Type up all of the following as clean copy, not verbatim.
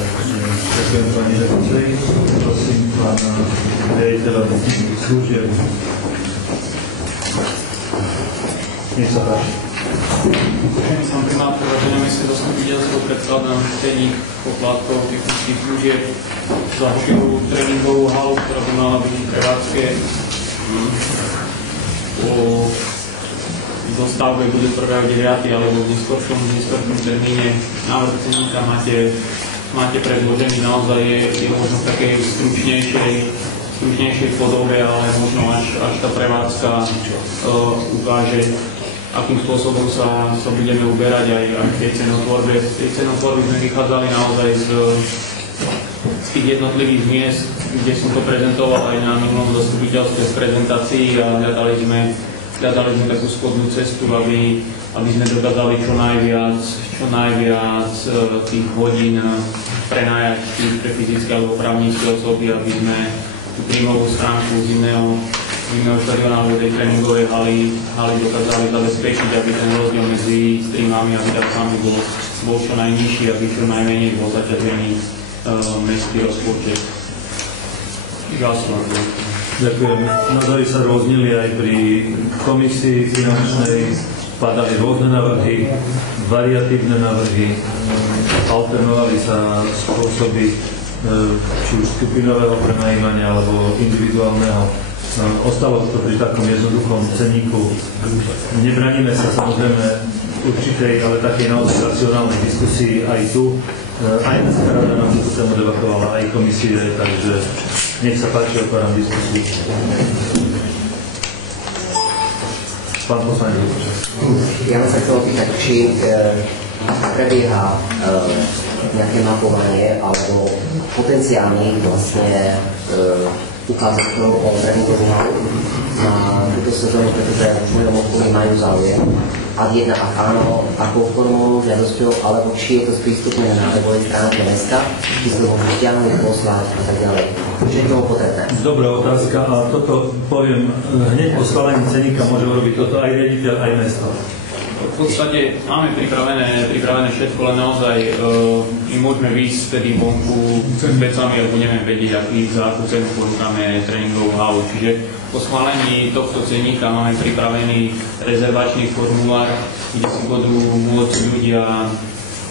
Ďakujem pani redaktori. Prosím pána riaditeľa technických služieb. Nech sa páči. Som primátor Vážené mestské zastupiteľstvo, predkladám ceník poplatkov technických služieb za hokejovú tréningovú halu, ktorá by mala byť v prevádzke. Po dostavbe bude 1.9. alebo v neskoršom termíne. Návrh ceníka máte predložený, naozaj je možno v takej stručnejšej podobe, ale možno až tá prevádzka ukáže, akým spôsobom sa budeme uberať aj v tej cenotvorbe. V tej cenotvorbe sme vychádzali naozaj z tých jednotlivých miest, kde som to prezentoval aj na minulom zastupiteľstve z prezentácií a hľadali sme takú schodnú cestu, aby sme dokázali čo najviac tých hodín prenajať pre fyzické alebo právnické osoby, aby sme tú príjmovú stránku zimného štadióna alebo tej tréningovej haly dokázali zabezpečiť, aby ten rozdiel medzi streamami a výdavkami bol čo najnižší, aby čo najmenej bol zaťažený mestský rozpočet. Ďakujem. Názory sa rôznili aj pri komisii finančnej, padali rôzne návrhy, variatívne návrhy, alternovali sa spôsoby či už skupinového prenajímania alebo individuálneho. Ostalo to pri takom jednoduchom ceníku. Nebraníme sa samozrejme určitej, ale takej naozaj racionálnej diskusii aj tu. Aj Mestská rada na túto tému debatovala, aj komisie, takže nech sa páči, otváram diskusiu. Pán poslanec. Ja by sa chcel opýtať, či prebieha nejaké mapovanie alebo potenciálnych vlastne ukázateľov o tréningovú halu na túto sezónu, pretože v mojom okolí majú záujem. A jedna, ak áno, akou formou, žiadosťou, alebo či je to sprístupnené na webovej stránke mesta, či sa to môže stiahnuť, poslať a tak ďalej. Čo je tomu potrebné? Dobrá otázka a toto poviem hneď po schválení ceníka môže urobiť toto aj riaditeľ, aj mesto. V podstate máme pripravené všetko, len naozaj my môžeme výjsť vtedy vonku s vecami a budeme vedieť, za akú cenu ponúkame tréningovú halu. Čiže po schválení tohto ceníka máme pripravený rezervačný formulár, kde si budú môcť ľudia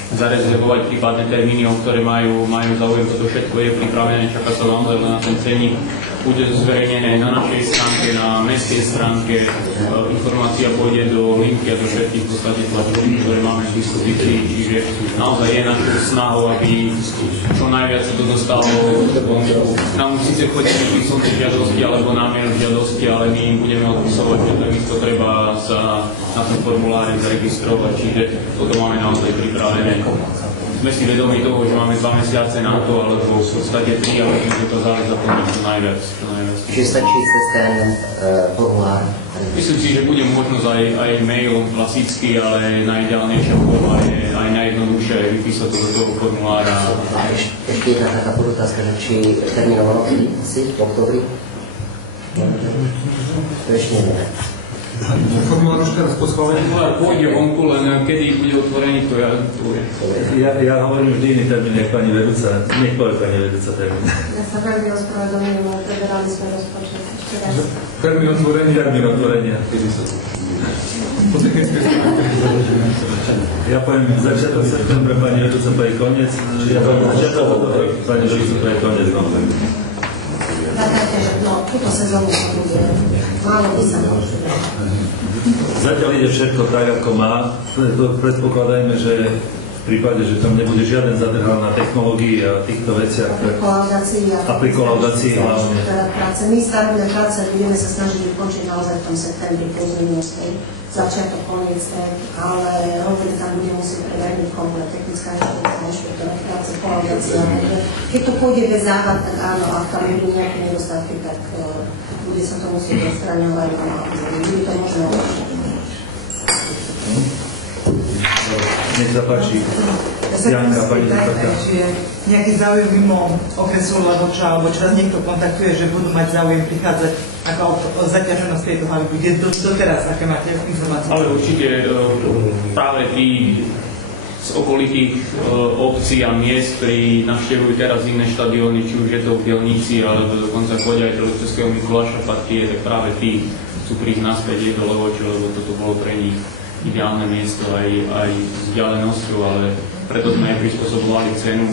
zarezervovať prípadné termíny, o ktoré majú záujem. Toto všetko je pripravené, čaká sa naozaj len na ten ceník. Bude zverejnené na našej stránke, na mestskej stránke. Informácia pôjde do linky a do všetkých v podstate tlačových, ktoré máme v dispozícii. Čiže naozaj je našou snahou, aby čo najviac sa to dostalo vonku. Nám síce chodíme písomné žiadosti alebo námier žiadosti, ale my im budeme odpisovať, že takisto treba sa na tom formulári zaregistrovať. Čiže toto máme naozaj pripravené. Sme si vedomi toho, že máme 2 mesiace na to, alebo v podstate 3, ale my to záleží zaplniť čo najviac. Čiže stačí cez ten formulár? Myslím si, že bude možnosť aj mailom klasicky, ale najideálnejšia forma je aj najjednoduchšie vypísať to do toho formulára. A ešte jedna taká podotázka, že či termínovalo si v októbri? To ešte nevieme. Formulár už teraz po schválení? Formulár pôjde vonku, len kedy bude otvorený, to Ja hovorím vždy iný termín, jak pani vedúca. Nech povie pani vedúca termín. Ja sa veľmi ospravedlňujem, ale preberali sme rozpočet ešte raz. Termín otvorenia. Po technickej stránke. Ja poviem začiatok septembra, pani vedúca povie koniec. Ja poviem začiatok, pani vedúca povie koniec novembra. Zatajte, že túto sezónu sa bude. Málo by sa môže. Zatiaľ ide všetko tak, ako má. Predpokladajme, že v prípade, že tam nebude žiaden zadrhal na technológii a týchto veciach. A pri kolaudácii hlavne. My stavebné práce budeme sa snažiť ukončiť naozaj v tom septembri pozornosti. Začiatok, koniec, ale rovne tam bude musieť preverniť komplet technická inšpektora práce, kolaudácia. Keď to pôjde bez závad, tak áno, ak tam budú nejaké nedostatky, tak bude sa to musieť odstraňovať a bude to možno Nech sa páči. Janka, pani doktorka. Či je nejaký záujem mimo okresu Levoča, alebo čo nás niekto kontaktuje, že budú mať záujem prichádzať, ako zaťaženosť tejto haly bude doteraz, aké máte informácie? Ale určite práve tí z okolitých obcí a miest, ktorí navštevujú teraz iné štadióny, či už je to v Bielnici, alebo dokonca chodia aj do Českého Mikuláša partie, tak práve tí chcú prísť naspäť do Levoče, lebo toto bolo pre nich ideálne miesto aj s vzdialenosťou, ale preto sme aj prispôsobovali cenu,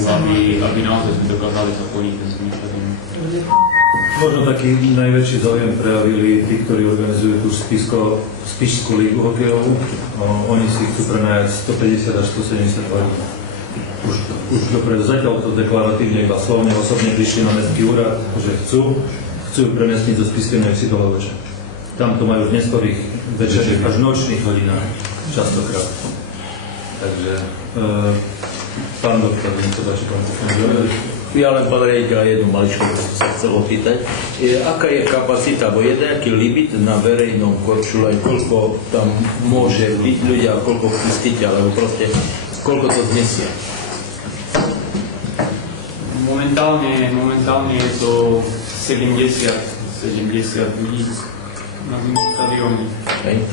aby naozaj sme dokázali zaplniť ten štadión. Možno taký najväčší záujem prejavili tí, ktorí organizujú tú Spišskú lígu hokejovú. Oni si chcú prenajať 150 až 170 hodín. Už dopredu, zatiaľ to deklaratívne iba slovne, osobne prišli na mestský úrad, že chcú ju premiestniť zo Spišskej Nevsi do Levoče. Tam to majú v neskorých večerných až nočných hodinách, častokrát. Takže, pán doktor, nech sa páči, pán poslanec. Ja len pán riaditeľ jednu maličku sa chcel opýtať. Aká je kapacita, bo je nejaký limit na verejnom korčule, koľko tam môže byť ľudia, koľko pustiť, alebo proste koľko to znesie? Momentálne je to 70 ľudí na zimnom stadióne.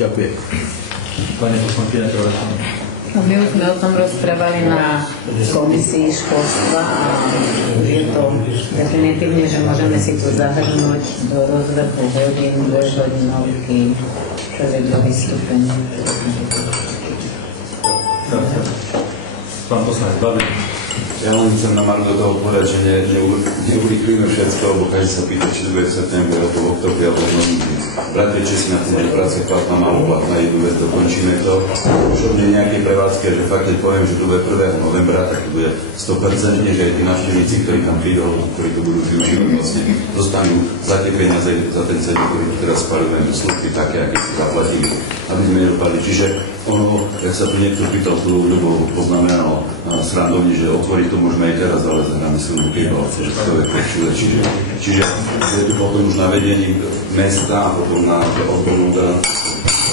Ďakujem. Pani poslankyňa Kováčová. No, my už sme o tom rozprávali na komisii školstva a už je to definitívne, že môžeme si tu zahrnúť do rozvrhu hodín, dvojhodinovky, čo je druhý stupeň. Pán poslanec Babin. Ja len chcem na margo toho povedať, že neurychlíme všetko, lebo každý sa pýta, či to bude v septembri, alebo v oktobri, alebo v novembri. Bratia Česi na tom majú práce platná, málo platná, jednu vec, dokončíme to. Už od mne nejakej prevádzky, že fakt, keď poviem, že to bude 1. novembra, tak to bude 100%, že aj tí návštevníci, ktorí tam prídu, ktorí to budú využívať, vlastne dostanú za tie peniaze, za ten cen, ktorý teraz spalujeme služby také, aké si zaplatili, aby sme nedopadli. Čiže ono, jak sa tu niekto pýtal, tu ľubo poznamenal srandovne, že otvoriť to môžeme aj teraz, ale zahráme silnú kejbal, že to je počule. Čiže je tu potom už na vedení mesta a potom na odbornú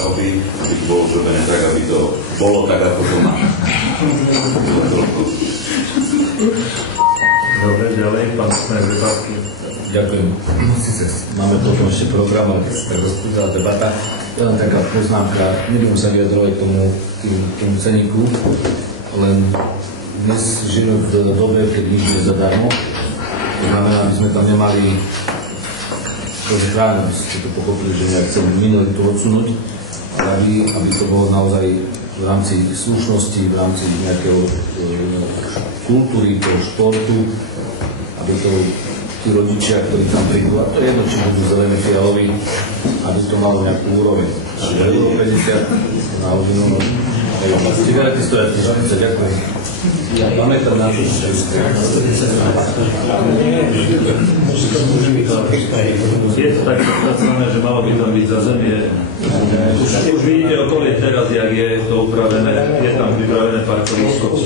aby to bolo zrobené tak, aby to bolo tak, ako to má. Dobre, ďalej, pán poslanec Repársky. Ďakujem. Sice máme potom ešte program, ale keď sa tak rozpúdala debata, je len taká poznámka, nebudem sa vyjadrovať tomu ceníku, len dnes žijeme v dobe, keď nič nie je zadarmo. To znamená, aby sme tam nemali správne, aby ste to pochopili, že nejak chceme minoritu odsunúť, ale aby to bolo naozaj v rámci slušnosti, v rámci nejakého kultúry, toho športu, aby to tí rodičia, ktorí tam prídu, a to je jedno, či budú zelené, fialoví, aby to malo nejakú úroveň. Čiže 50 na hodinu, cigarety stojí 40, ďakujem. Máme tam na to, je to tak predstavné, že malo by tam byť za zemie. Už vidíte okolie teraz, jak je to upravené, je tam vypravené parkovisko.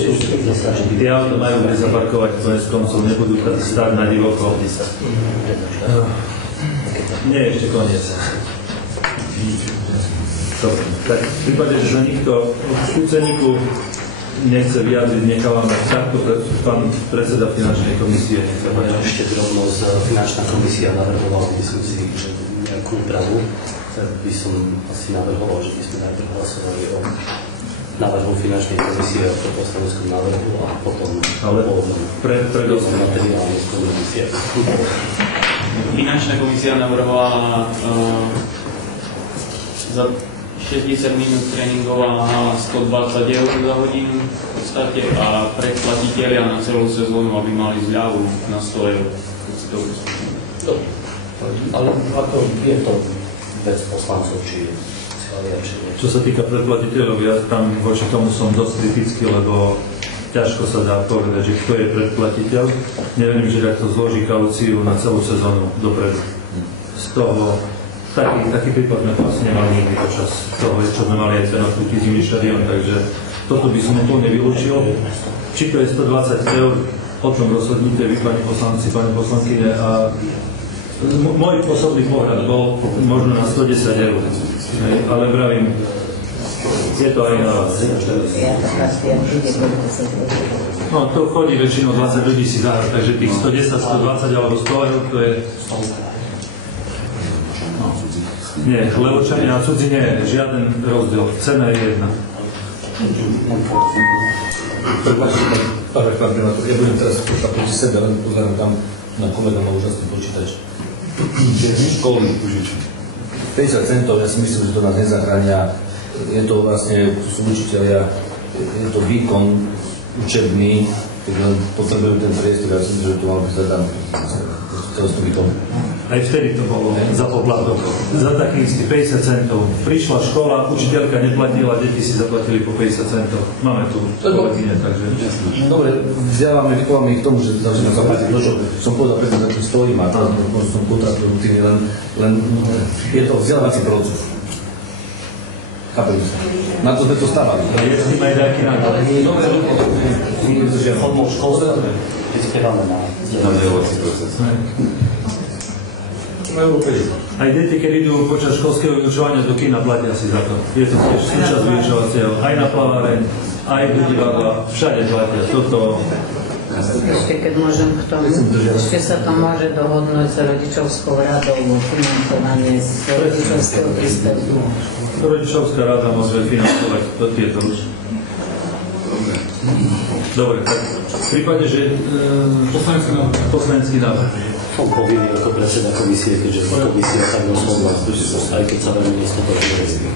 Tie auto majú kde zaparkovať, konec koncov nebudú stáť na divoko. Nie, ešte koniec. Dobre, tak v prípade, že sa nikto v ceníku nechce vyjadriť, nechávam takto pán predseda finančnej komisie. Ešte drobnosť, finančná komisia navrhovala, myslím si, že nejakú úpravu, tak by som asi navrhoval, že by sme najprv hlasovali o návrhu finančnej komisie a o poslaneckom návrhu a potom o materiálnej komisie. Finančná komisia navrhovala za 60 minút tréningová hala 120 eur za hodinu v podstate a predplatitelia na celú sezónu, aby mali zľavu na 100 eur. Ale ako je to vec poslancov, či schvália, či nie? Čo sa týka predplatiteľov, ja tam voči tomu som dosť kritický, lebo ťažko sa dá povedať, že kto je predplatiteľ. Neviem, že ak to zloží kauciu na celú sezónu dopredu. Z toho taký prípad sme vlastne nemali nikdy počas toho, čo sme mali aj cenovkúky zimný štadión, takže toto by som úplne vylúčil. Či to je 120 eur, o tom rozhodnite vy, pani poslanci, pani poslankyne, a môj osobný pohľad bol možno na 110 eur, ale vravím, je to aj na vás. No, to chodí väčšinou 20 ľudí si zahrať, takže tých 110, 120 alebo 100 eur, to je... Nie, Levočania a cudzine žiaden rozdiel. Cena je jedna. Ja budem teraz proti sebe, len pozerám tam na kolega, má úžasný počítač. Školy, 50 centov, ja si myslím, že to nás nezachránia. Je to vlastne, sú učiteľia, je to výkon učebný, keď potrebujú ten priestor, ja si myslím, že to mal byť zadaný. Aj vtedy to bolo za poplatok. Za taký istý 50 centov. Prišla škola, učiteľka neplatila, deti si zaplatili po 50 centov. Máme tu kolegyne, takže... Dobre, vzdelávame, vychováme ich k tomu, že začneme zaplatiť to, čo som povedal, preto za tým stojím a tam som kontraproduktívny, len je to vzdelávací proces. Chápem sa. Na to sme to stávali. Je s tým aj nejaký náklad. Formou školstva prispievame na vzdelávací proces. Aj deti, keď idú počas školského vyučovania do kina, platia si za to. Je to tiež súčasť vyučovacieho. Aj na plaváreň, aj do divadla, všade platia. Toto... Ešte keď môžem k tomu, ešte sa to môže dohodnúť s rodičovskou radou o financovanie z rodičovského príspevku. Rodičovská rada môže financovať tieto už. Dobre, tak v prípade, že poslanecký návrh. Som povinný ako predseda komisie, keďže komisia tak rozhodla, aj keď sa veľmi nestotožňuje.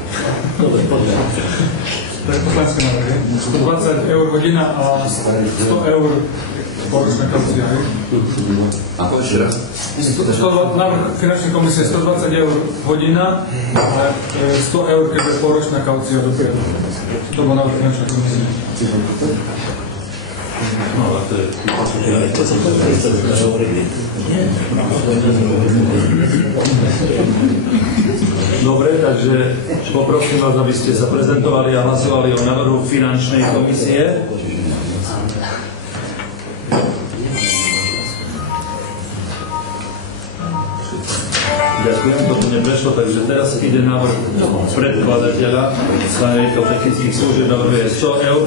Dobre, poďme. To je poslanecké návrhy. 120 eur hodina a 100 eur poročná kaucia. Ako ešte raz? Návrh finančnej komisie 120 eur hodina a 100 eur, keď je poročná kaucia do 5. To bol návrh finančnej komisie. No, a to je... Dobre, takže poprosím vás, aby ste sa prezentovali a hlasovali o návrhu finančnej komisie. Ďakujem, toto neprešlo, takže teraz ide návrh predkladateľa staviteľ technických služieb, navrhuje 100 eur,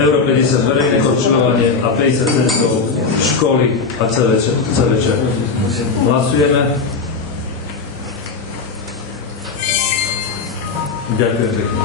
euro 50 verejné korčulovanie a 50 centov školy a CVČ. Hlasujeme. Ďakujem pekne.